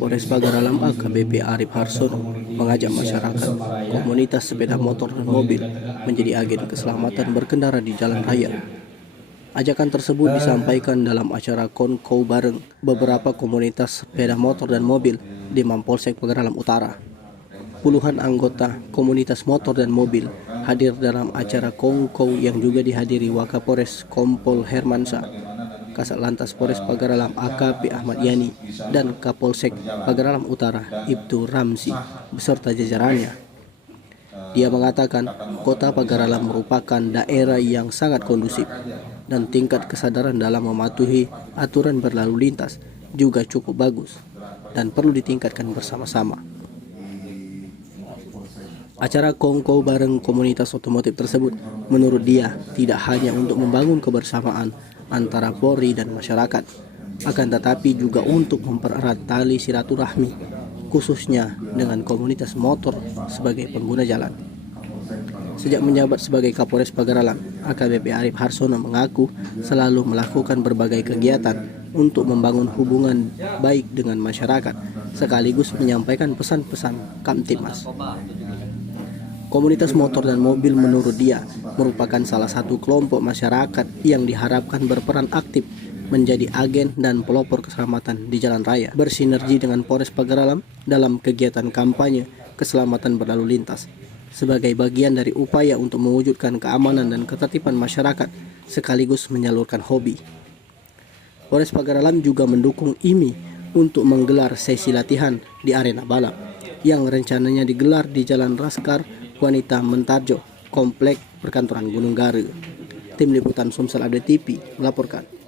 Polres Pagaralam AKBP Arif Harsono mengajak masyarakat, komunitas sepeda motor dan mobil menjadi agen keselamatan berkendara di jalan raya. Ajakan tersebut disampaikan dalam acara konko bareng beberapa komunitas sepeda motor dan mobil di Mapolsek Pagaralam Utara. Puluhan anggota komunitas motor dan mobil hadir dalam acara konko yang juga dihadiri Wakapolres Kompol Hermansyah, Kasat Lantas Polres Pagaralam AKP Ahmad Yani, dan Kapolsek Pagaralam Utara Ibtu Ramzi beserta jajarannya. Dia mengatakan kota Pagaralam merupakan daerah yang sangat kondusif dan tingkat kesadaran dalam mematuhi aturan berlalu lintas juga cukup bagus dan perlu ditingkatkan bersama-sama. Acara kongko bareng komunitas otomotif tersebut menurut dia tidak hanya untuk membangun kebersamaan antara Polri dan masyarakat, akan tetapi juga untuk mempererat tali silaturahmi, khususnya dengan komunitas motor sebagai pengguna jalan. Sejak menjabat sebagai Kapolres Pagaralam, AKBP Arif Harsono mengaku selalu melakukan berbagai kegiatan untuk membangun hubungan baik dengan masyarakat, sekaligus menyampaikan pesan-pesan Kamtibmas. Komunitas motor dan mobil menurut dia merupakan salah satu kelompok masyarakat yang diharapkan berperan aktif menjadi agen dan pelopor keselamatan di jalan raya, bersinergi dengan Polres Pagaralam dalam kegiatan kampanye keselamatan berlalu lintas sebagai bagian dari upaya untuk mewujudkan keamanan dan ketertiban masyarakat sekaligus menyalurkan hobi. Polres Pagaralam juga mendukung IMI untuk menggelar sesi latihan di arena balap yang rencananya digelar di Jalan Raskar Wanita Mentarjo, Komplek Perkantoran Gunung Garu. Tim Liputan Sumsel Update TV melaporkan.